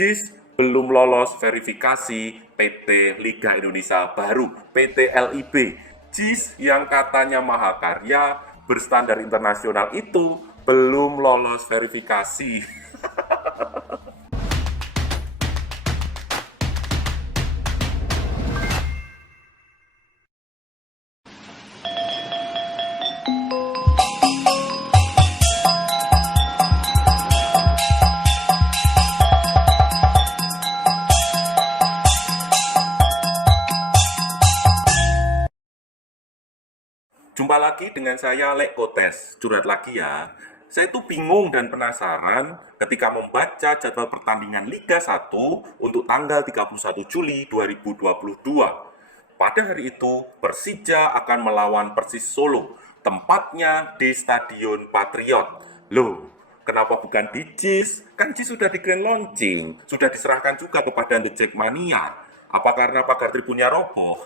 JIS belum lolos verifikasi PT Liga Indonesia Baru, PT LIB. JIS yang katanya mahakarya, berstandar internasional itu belum lolos verifikasi. Jumpa lagi dengan saya, Lek Kotes. Curhat lagi ya. Saya tuh bingung dan penasaran ketika membaca jadwal pertandingan Liga 1 untuk tanggal 31 Juli 2022. Pada hari itu, Persija akan melawan Persis Solo, tempatnya di Stadion Patriot. Loh, kenapa bukan di JIS? Kan JIS sudah di grand launching, sudah diserahkan juga kepada The Jackmania. Apa karena pagar tribunnya roboh?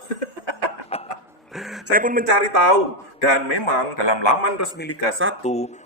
Saya pun mencari tahu, dan memang dalam laman resmi Liga 1,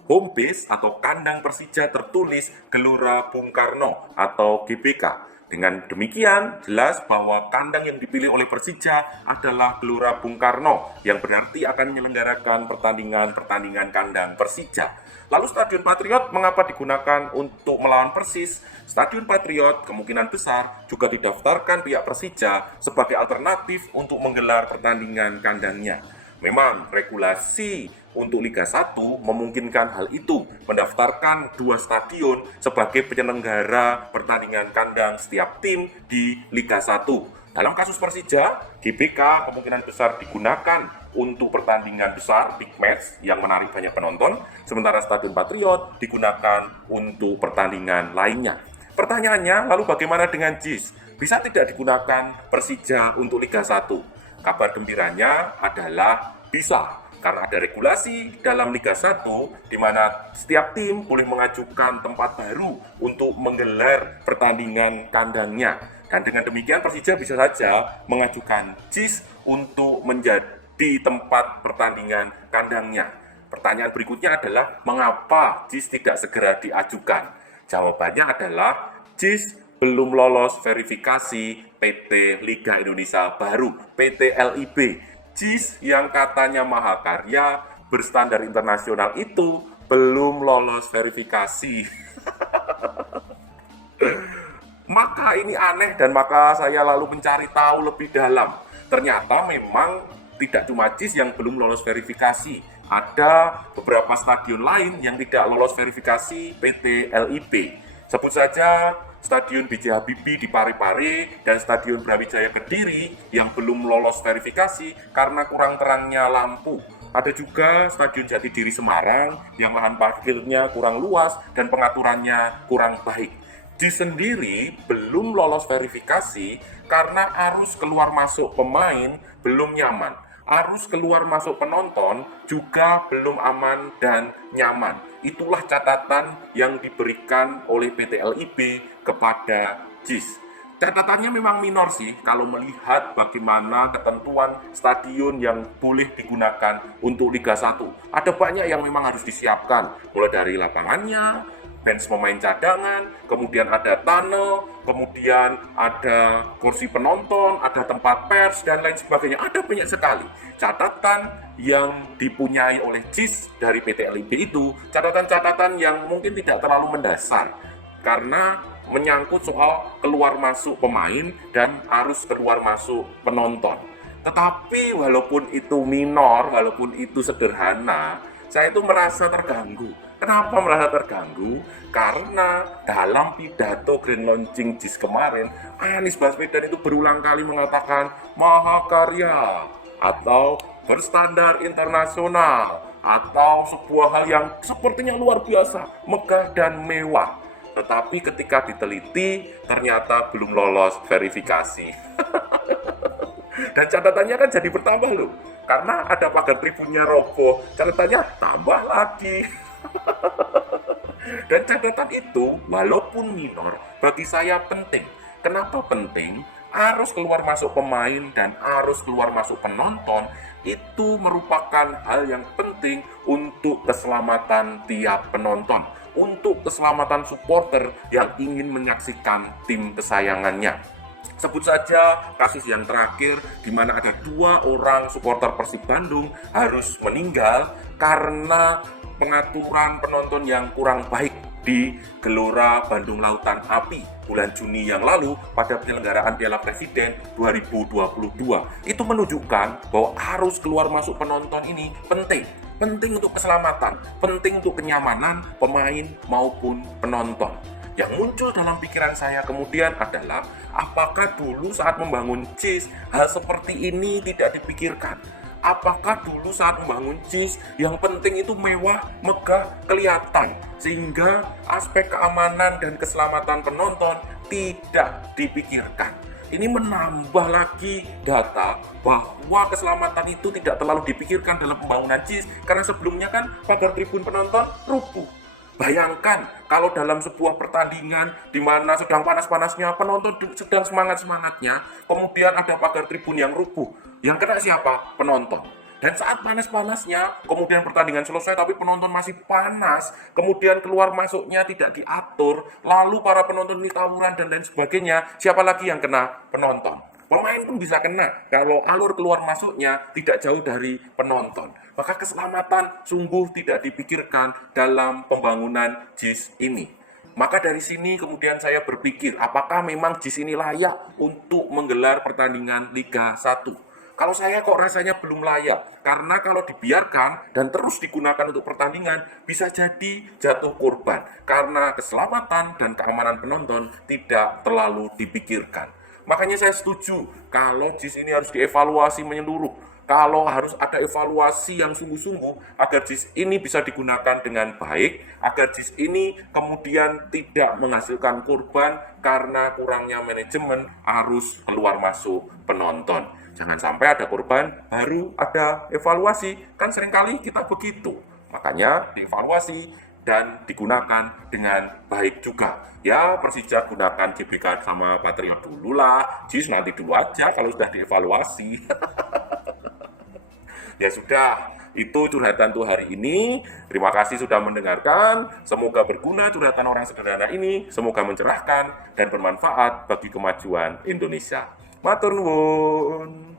home base atau kandang Persija tertulis Gelora Bung Karno atau GBK. Dengan demikian, jelas bahwa kandang yang dipilih oleh Persija adalah Gelora Bung Karno, yang berarti akan menyelenggarakan pertandingan kandang Persija. Lalu Stadion Patriot mengapa digunakan untuk melawan Persis? Stadion Patriot kemungkinan besar juga didaftarkan pihak Persija sebagai alternatif untuk menggelar pertandingan kandangnya. Memang regulasi untuk Liga 1 memungkinkan hal itu, mendaftarkan dua stadion sebagai penyelenggara pertandingan kandang setiap tim di Liga 1. Dalam kasus Persija, GBK kemungkinan besar digunakan untuk pertandingan besar, big match, yang menarik banyak penonton, sementara Stadion Patriot digunakan untuk pertandingan lainnya. Pertanyaannya, lalu bagaimana dengan JIS? Bisa tidak digunakan Persija untuk Liga 1? Kabar gembiranya adalah bisa, karena ada regulasi dalam Liga 1 di mana setiap tim boleh mengajukan tempat baru untuk menggelar pertandingan kandangnya. Dan dengan demikian Persija bisa saja mengajukan JIS untuk menjadi tempat pertandingan kandangnya. Pertanyaan berikutnya adalah mengapa JIS tidak segera diajukan? Jawabannya adalah JIS belum lolos verifikasi PT Liga Indonesia Baru, PT LIB. JIS yang katanya mahakarya, berstandar internasional itu belum lolos verifikasi. Maka ini aneh dan maka saya lalu mencari tahu lebih dalam. Ternyata memang tidak cuma JIS yang belum lolos verifikasi. Ada beberapa stadion lain yang tidak lolos verifikasi PT LIB. Sebut saja Stadion B.J. Habibie di Parepare dan Stadion Brawijaya Kediri yang belum lolos verifikasi karena kurang terangnya lampu. Ada juga Stadion Jatidiri Semarang yang lahan parkirnya kurang luas dan pengaturannya kurang baik. JIS sendiri belum lolos verifikasi karena arus keluar masuk pemain belum nyaman. Arus keluar masuk penonton juga belum aman dan nyaman. Itulah catatan yang diberikan oleh PT LIB kepada JIS. Catatannya memang minor sih kalau melihat bagaimana ketentuan stadion yang boleh digunakan untuk Liga 1. Ada banyak yang memang harus disiapkan, mulai dari lapangannya, bench pemain cadangan, kemudian ada tunnel, kemudian ada kursi penonton, ada tempat pers, dan lain sebagainya. Ada banyak sekali catatan yang dipunyai oleh JIS dari PT LIB itu, catatan-catatan yang mungkin tidak terlalu mendasar, karena menyangkut soal keluar masuk pemain dan arus keluar masuk penonton. Tetapi walaupun itu minor, walaupun itu sederhana, saya itu merasa terganggu. Kenapa merasa terganggu? Karena dalam pidato grand launching JIS kemarin, Anies Baswedan itu berulang kali mengatakan mahakarya atau berstandar internasional atau sebuah hal yang sepertinya luar biasa, megah dan mewah. Tetapi ketika diteliti, ternyata belum lolos verifikasi. Dan catatannya kan jadi bertambah loh. Karena ada pagar tribunnya roboh, catatannya tambah lagi. Dan catatan itu, walaupun minor, bagi saya penting. Kenapa penting? Arus keluar masuk pemain dan arus keluar masuk penonton itu merupakan hal yang penting untuk keselamatan tiap penonton, untuk keselamatan supporter yang ingin menyaksikan tim kesayangannya. Sebut saja kasus yang terakhir di mana ada 2 orang supporter Persib Bandung harus meninggal karena pengaturan penonton yang kurang baik di Gelora Bandung Lautan Api bulan Juni yang lalu pada penyelenggaraan Piala Presiden 2022. Itu menunjukkan bahwa arus keluar masuk penonton ini penting untuk keselamatan, penting untuk kenyamanan pemain maupun penonton. Yang muncul dalam pikiran saya kemudian adalah, apakah dulu saat membangun JIS hal seperti ini tidak dipikirkan? Apakah dulu saat membangun JIS yang penting itu mewah, megah, kelihatan, sehingga aspek keamanan dan keselamatan penonton tidak dipikirkan? Ini menambah lagi data bahwa keselamatan itu tidak terlalu dipikirkan dalam pembangunan JIS, karena sebelumnya kan pagar tribun penonton rubuh. Bayangkan kalau dalam sebuah pertandingan di mana sedang panas-panasnya, penonton sedang semangat-semangatnya, kemudian ada pagar tribun yang rubuh. Yang kena siapa? Penonton. Dan saat panas-panasnya, kemudian pertandingan selesai tapi penonton masih panas, kemudian keluar masuknya tidak diatur, lalu para penonton ini tawuran dan lain sebagainya, siapa lagi yang kena? Penonton. Pemain pun bisa kena kalau alur keluar masuknya tidak jauh dari penonton. Maka keselamatan sungguh tidak dipikirkan dalam pembangunan JIS ini. Maka dari sini kemudian saya berpikir, apakah memang JIS ini layak untuk menggelar pertandingan Liga 1? Kalau saya kok rasanya belum layak, karena kalau dibiarkan dan terus digunakan untuk pertandingan, bisa jadi jatuh korban, karena keselamatan dan keamanan penonton tidak terlalu dipikirkan. Makanya saya setuju kalau JIS ini harus dievaluasi menyeluruh. Kalau harus ada evaluasi yang sungguh-sungguh agar JIS ini bisa digunakan dengan baik, agar JIS ini kemudian tidak menghasilkan korban karena kurangnya manajemen arus keluar masuk penonton. Jangan sampai ada korban, baru ada evaluasi. Kan seringkali kita begitu. Makanya dievaluasi dan digunakan dengan baik juga. Ya, Persija gunakan GBK sama Patriot dulu lah. JIS nanti dulu aja kalau sudah dievaluasi. Ya sudah, itu curhatan tuh hari ini. Terima kasih sudah mendengarkan. Semoga berguna curhatan orang sederhana ini. Semoga mencerahkan dan bermanfaat bagi kemajuan Indonesia. Matur nuwun.